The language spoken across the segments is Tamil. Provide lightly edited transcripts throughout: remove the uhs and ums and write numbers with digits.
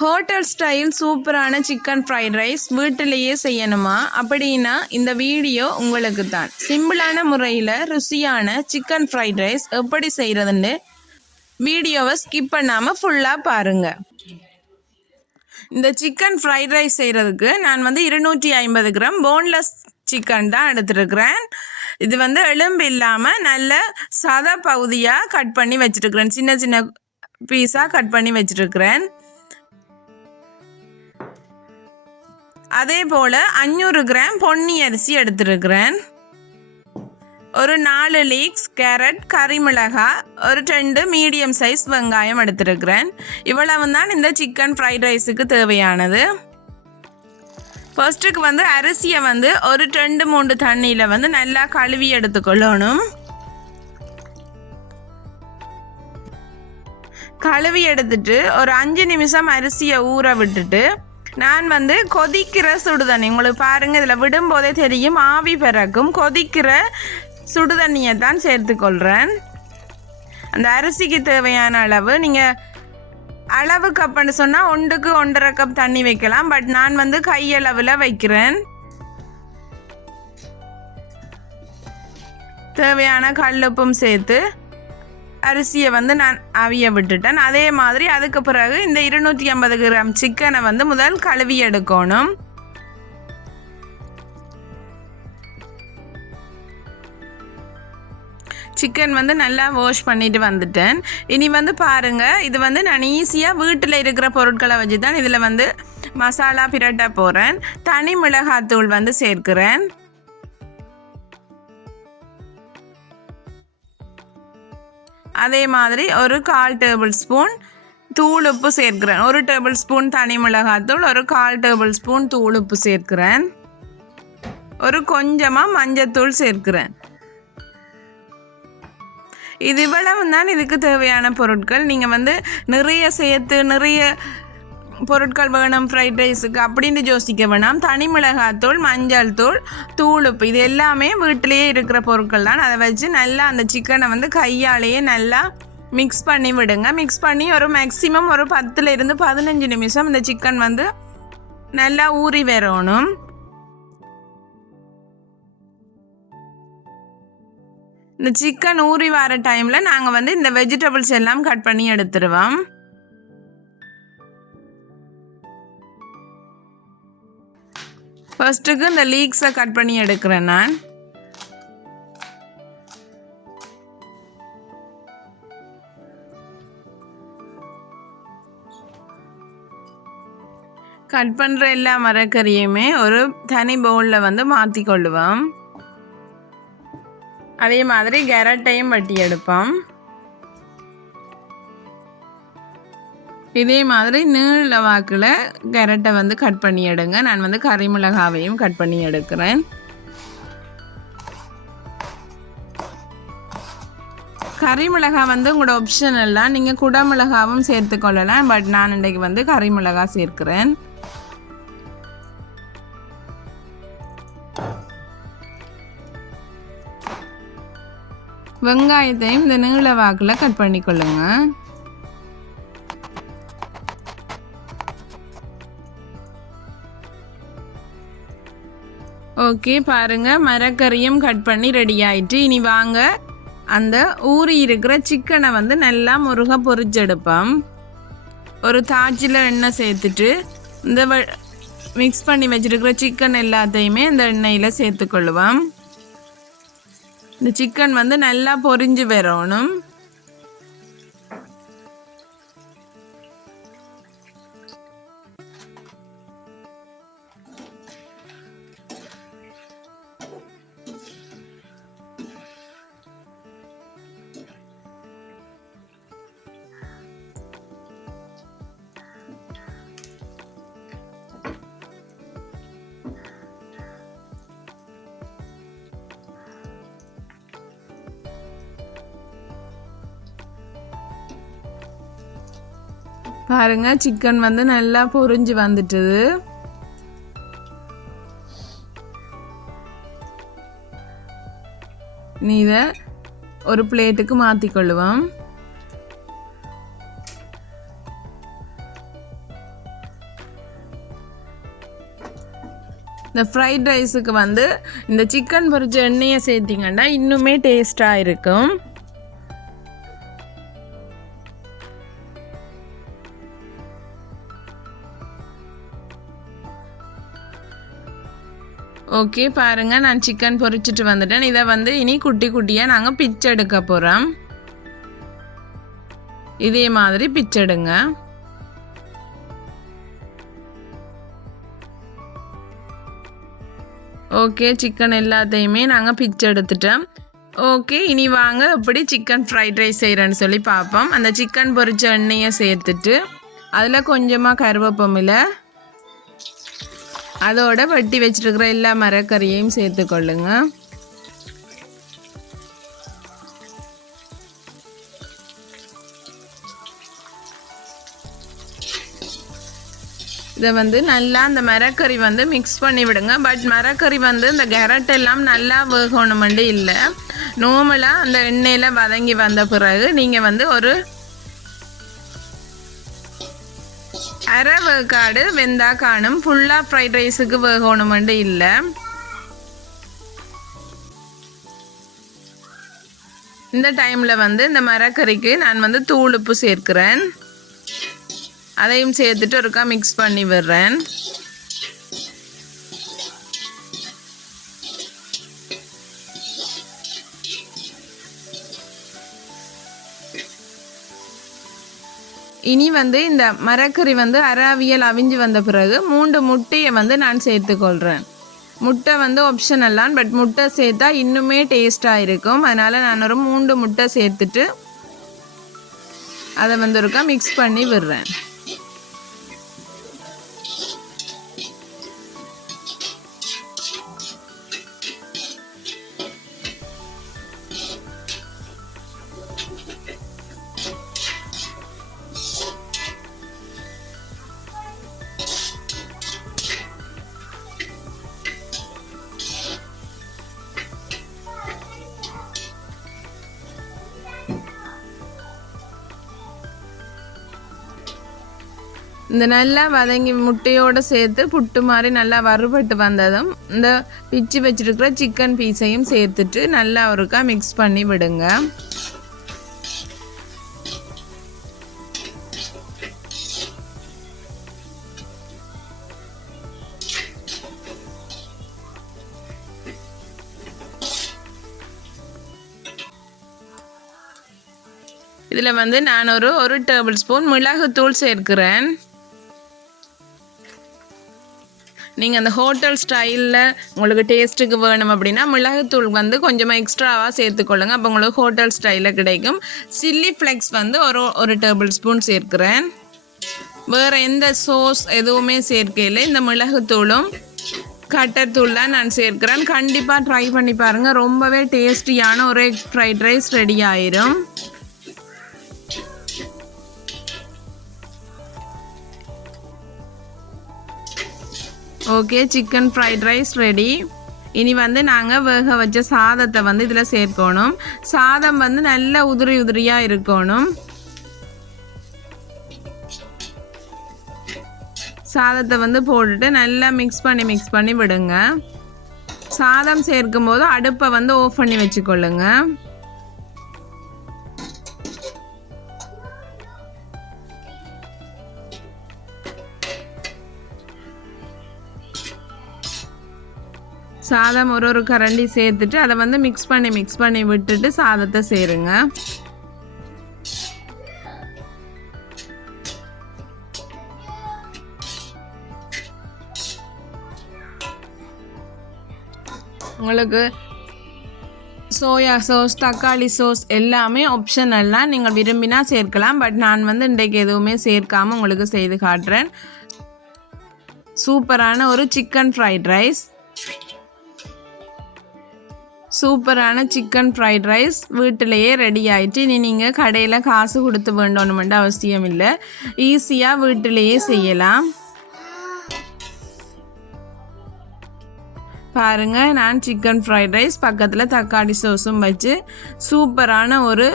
ஹோட்டல் ஸ்டைல் சூப்பரான சிக்கன் ஃப்ரைட் ரைஸ் வீட்டிலேயே செய்யணுமா அப்படின்னா இந்த வீடியோ உங்களுக்கு தான். சிம்பிளான முறையில் ருசியான சிக்கன் ஃப்ரைட் ரைஸ் எப்படி செய்கிறதுன்னு வீடியோவை ஸ்கிப் பண்ணாமல் ஃபுல்லாக பாருங்கள். இந்த சிக்கன் ஃப்ரைட் ரைஸ் செய்கிறதுக்கு நான் 250 கிராம் போன்லெஸ் சிக்கன் தான் எடுத்துருக்கிறேன். இது எலும்பு இல்லாமல் நல்ல சத பகுதியாக கட் பண்ணி வச்சுருக்கிறேன். சின்ன சின்ன பீஸாக கட் பண்ணி வச்சுருக்கிறேன். அதே போல் 500 கிராம் பொன்னி அரிசி எடுத்துருக்கிறேன். ஒரு 4 லீக்ஸ் கேரட், கறிமிளகாய், ஒரு 2 மீடியம் சைஸ் வெங்காயம் எடுத்துருக்கிறேன். இவ்வளவு தான் இந்த சிக்கன் ஃப்ரைட் ரைஸுக்கு தேவையானது. ஃபர்ஸ்ட்டுக்கு அரிசியை ஒரு 2-3 தண்ணியில் நல்லா கழுவி எடுத்துக்கொள்ளணும். கழுவி எடுத்துட்டு ஒரு 5 நிமிஷம் அரிசியை ஊற விட்டுட்டு நான் கொதிக்கிற சுடுதண்ணி, உங்களுக்கு பாருங்கள் இதில் விடும்போதே தெரியும் ஆவி பிறக்கும், கொதிக்கிற சுடுதண்ணியை தான் சேர்த்துக்கொள்கிறேன். அந்த அரிசிக்கு தேவையான அளவு நீங்கள் அளவு கப்புன்னு சொன்னால் 1க்கு 1.5 கப் தண்ணி வைக்கலாம். பட் நான் கையளவில் வைக்கிறேன். தேவையான கல்லுப்பும் சேர்த்து அரிசியை நான் அவிய விட்டுட்டேன். அதே மாதிரி அதுக்கு பிறகு இந்த 250 கிராம் சிக்கனை முதல் கழுவி எடுக்கணும். சிக்கன் நல்லா வாஷ் பண்ணிட்டு வந்துட்டேன். இனி பாருங்க, இது நான் ஈஸியாக வீட்டில் இருக்கிற பொருட்களை வச்சு தான் இதில் மசாலா பிரட்ட போகிறேன். தனி மிளகாத்தூள் சேர்க்கிறேன். அதே மாதிரி ஒரு 1/4 டேபிள் ஸ்பூன் தூள் உப்பு சேர்க்கிறேன். 1 டேபிள் ஸ்பூன் தனி மிளகாத்தூள், ஒரு 1/4 டேபிள் ஸ்பூன் தூள் உப்பு சேர்க்கிறேன். ஒரு கொஞ்சமாக மஞ்சத்தூள் சேர்க்கிறேன். இது இவ்வளவு தான் இதுக்கு தேவையான பொருட்கள். நீங்கள் நிறைய சேர்த்து நிறைய பொருட்கள் வேணும் ஃப்ரைட் ரைஸுக்கு அப்படின்னு யோசிக்க வேணாம். தனி மிளகாத்தூள், மஞ்சள் தூள், தூளுப்பு இது எல்லாமே வீட்டிலேயே இருக்கிற பொருட்கள் தான். அதை வச்சு நல்லா அந்த சிக்கனை கையாலேயே நல்லா மிக்ஸ் பண்ணி விடுங்க. மிக்ஸ் பண்ணி ஒரு மேக்ஸிமம் ஒரு 10 to 15 நிமிஷம் இந்த சிக்கன் நல்லா ஊறி வரணும். இந்த சிக்கன் ஊறி வர டைமில் நாங்கள் இந்த வெஜிடபிள்ஸ் எல்லாம் கட் பண்ணி எடுத்துருவோம். ஃபர்ஸ்ட்டுக்கு இந்த லீக்ஸை கட் பண்ணி எடுக்கிறேன். நான் கட் பண்ணுற எல்லா மரக்கறியுமே ஒரு தனி பவுலில் மாற்றி கொள்ளுவோம். அதே மாதிரி கேரட்டையும் வெட்டி எடுப்போம். இதே மாதிரி நீள வாக்கில் கேரட்டை கட் பண்ணி எடுங்க. நான் கறிமிளகாவையும் கட் பண்ணி எடுக்கிறேன். கறிமிளகாய் உங்களோட ஆப்ஷன் எல்லாம், நீங்கள் குடமிளகாவும் சேர்த்துக்கொள்ளலாம். பட் நான் இன்றைக்கு கறிமிளகாய் சேர்க்கிறேன். வெங்காயத்தையும் இந்த நீள வாக்கில் கட் பண்ணி கொள்ளுங்க. ஓகே, பாருங்கள் மரக்கறியும் கட் பண்ணி ரெடி ஆயிட்டு. இனி வாங்க அந்த ஊறி இருக்கிற சிக்கனை நல்லா முருக பொரிச்செடுப்போம். ஒரு தாச்சில் எண்ணெய் சேர்த்துட்டு இந்த மிக்ஸ் பண்ணி வச்சிருக்கிற சிக்கன் எல்லாத்தையுமே இந்த எண்ணெயில் சேர்த்துக்கொள்ளுவோம். இந்த சிக்கன் நல்லா பொரிஞ்சு வரணும். பாருங்க, சிக்கன் நல்லா பொரிஞ்சு வந்துட்டுது. இதை ஒரு பிளேட்டுக்கு மாற்றிக்கொள்ளுவோம். இந்த ஃப்ரைட் ரைஸுக்கு வந்து இந்த சிக்கன் பொரிச்ச எண்ணெயை சேர்த்திங்கன்னா இன்னுமே டேஸ்டாக இருக்கும். ஓகே பாருங்கள், நான் சிக்கன் பொரிச்சிட்டு வந்துட்டேன். இதை வந்து இனி குட்டி குட்டியாக நாங்கள் பிச்சை எடுக்க போகிறோம். இதே மாதிரி பிச்சை எடுங்க. ஓகே, சிக்கன் எல்லாத்தையுமே நாங்கள் பிச்சை எடுத்துட்டோம். ஓகே, இனி வாங்க எப்படி சிக்கன் ஃப்ரைட் ரைஸ் செய்கிறேன்னு சொல்லி பார்ப்போம். அந்த சிக்கன் பொரிச்ச எண்ணெயை சேர்த்துட்டு அதில் கொஞ்சமாக கருவேப்பிலை, அதோட வெட்டி வச்சிருக்கிற எல்லா மரக்கறியையும் சேர்த்துக்கொள்ளுங்க. இதை வந்து நல்லா அந்த மரக்கறி வந்து மிக்ஸ் பண்ணி விடுங்க. பட் மரக்கறி வந்து இந்த கேரட் எல்லாம் நல்லா வேகணுமெண்டு இல்லை. நார்மலாக அந்த எண்ணெயில் வதங்கி வந்த பிறகு நீங்கள் வந்து ஒரு அரை வேக்காடு வெந்தா காணும். ஃபுல்லாக ஃப்ரைட் ரைஸுக்கு வேகணுமெண்டு இல்லை. இந்த டைமில் வந்து இந்த மரக்கறிக்கு நான் வந்து தூள் உப்பு சேர்க்கிறேன். அதையும் சேர்த்துட்டு ஒருக்கா மிக்ஸ் பண்ணி விடுறேன். இனி வந்து இந்த மரக்கறி வந்து அராவியல் அவிஞ்சு வந்த பிறகு 3 முட்டையை வந்து நான் சேர்த்துக்கொள்கிறேன். முட்டை வந்து ஆப்ஷனல்லாம், பட் முட்டை சேர்த்தா இன்னுமே டேஸ்டாக இருக்கும். அதனால் நான் ஒரு 3 முட்டை சேர்த்துட்டு அதை வந்து ஒருக்கா மிக்ஸ் பண்ணி விடுறேன். இந்த நல்லா வதங்கி முட்டையோடு சேர்த்து புட்டு மாதிரி நல்லா வறுபட்டு வந்ததும் இந்த பிச்சு வச்சிருக்கிற சிக்கன் பீஸையும் சேர்த்துட்டு நல்லா ஒருக்கா மிக்ஸ் பண்ணி விடுங்க. இதில் வந்து நான் ஒரு டேபிள் ஸ்பூன் மிளகுத்தூள் சேர்க்கிறேன். நீங்கள் அந்த ஹோட்டல் ஸ்டைலில் உங்களுக்கு டேஸ்ட்டுக்கு வேணும் அப்படின்னா மிளகுத்தூள் வந்து கொஞ்சமாக எக்ஸ்ட்ராவாக சேர்த்துக்கொள்ளுங்க. அப்போ உங்களுக்கு ஹோட்டல் ஸ்டைலில் கிடைக்கும். சில்லி ஃப்ளெக்ஸ் வந்து ஒரு டேபிள் ஸ்பூன் சேர்க்கிறேன். வேறு எந்த சோஸ் எதுவுமே சேர்க்கையில் இந்த மிளகுத்தூளும் கட்டத்தூள் தான் நான் சேர்க்கிறேன். கண்டிப்பாக ட்ரை பண்ணி பாருங்கள். ரொம்பவே டேஸ்டியான ஒரு எக் ஃப்ரைட் ரைஸ் ரெடி ஆயிரும். Okay, chicken fried rice ready. இனி வந்து நாங்கள் வேக வச்ச சாதத்தை வந்து இதில் சேர்க்கணும். சாதம் வந்து நல்ல உதிரி உதிரியாக இருக்கணும். சாதத்தை வந்து போட்டுட்டு நல்லா மிக்ஸ் பண்ணி விடுங்க. சாதம் சேர்க்கும் போது அடுப்பை வந்து ஆஃப் பண்ணி வச்சுக்கொள்ளுங்க. சாதம் ஒரு கரண்டி சேர்த்துட்டு அதை வந்து மிக்ஸ் பண்ணி விட்டுட்டு சாதத்தை சேருங்க. உங்களுக்கு சோயா சாஸ், தக்காளி சாஸ் எல்லாமே ஆப்ஷனல்லாம் நீங்கள் விரும்பினா சேர்க்கலாம். பட் நான் வந்து இன்றைக்கு எதுவுமே சேர்க்காமல் உங்களுக்கு செய்து காட்டுறேன். சூப்பரான ஒரு சிக்கன் ஃப்ரைட் ரைஸ். சூப்பரான சிக்கன் ஃப்ரைட் ரைஸ் வீட்டிலையே ரெடி ஆயிட்டு. இனி நீங்கள் கடையில் காசு கொடுத்து வேண்டணுமெண்டு அவசியம் இல்லை. ஈஸியாக வீட்டிலையே செய்யலாம். பாருங்க, நான் சிக்கன் ஃப்ரைட் ரைஸ் பக்கத்தில் தக்காளி சோஸும் வச்சு சூப்பரான ஒரு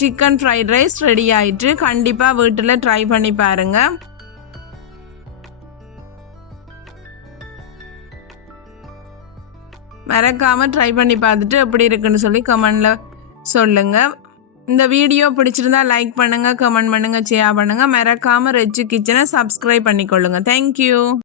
சிக்கன் ஃப்ரைட் ரைஸ் ரெடி ஆயிட்டு. கண்டிப்பாக வீட்டில் ட்ரை பண்ணி பாருங்கள். மறக்காமல் ட்ரை பண்ணி பார்த்துட்டு எப்படி இருக்குன்னு சொல்லி கமெண்டில் சொல்லுங்கள். இந்த வீடியோ பிடிச்சிருந்தா லைக் பண்ணுங்கள், கமெண்ட் பண்ணுங்கள், ஷேர் பண்ணுங்கள். மறக்காமல் ரெச்சு கிச்சனை சப்ஸ்கிரைப் பண்ணிக்கொள்ளுங்கள். தேங்க்யூ.